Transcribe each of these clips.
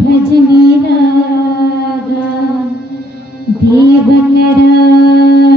भजनी देव करा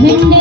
Mm-hmm.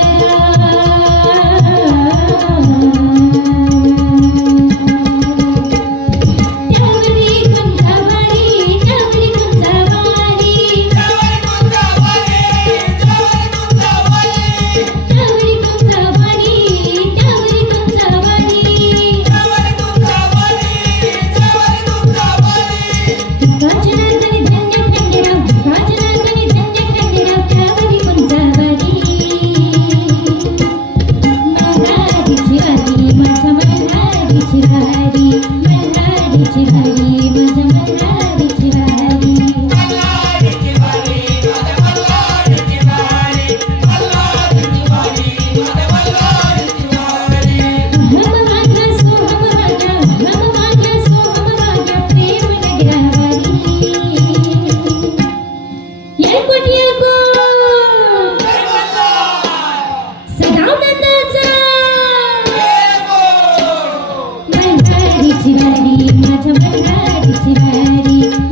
Hari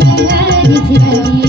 Hari Hari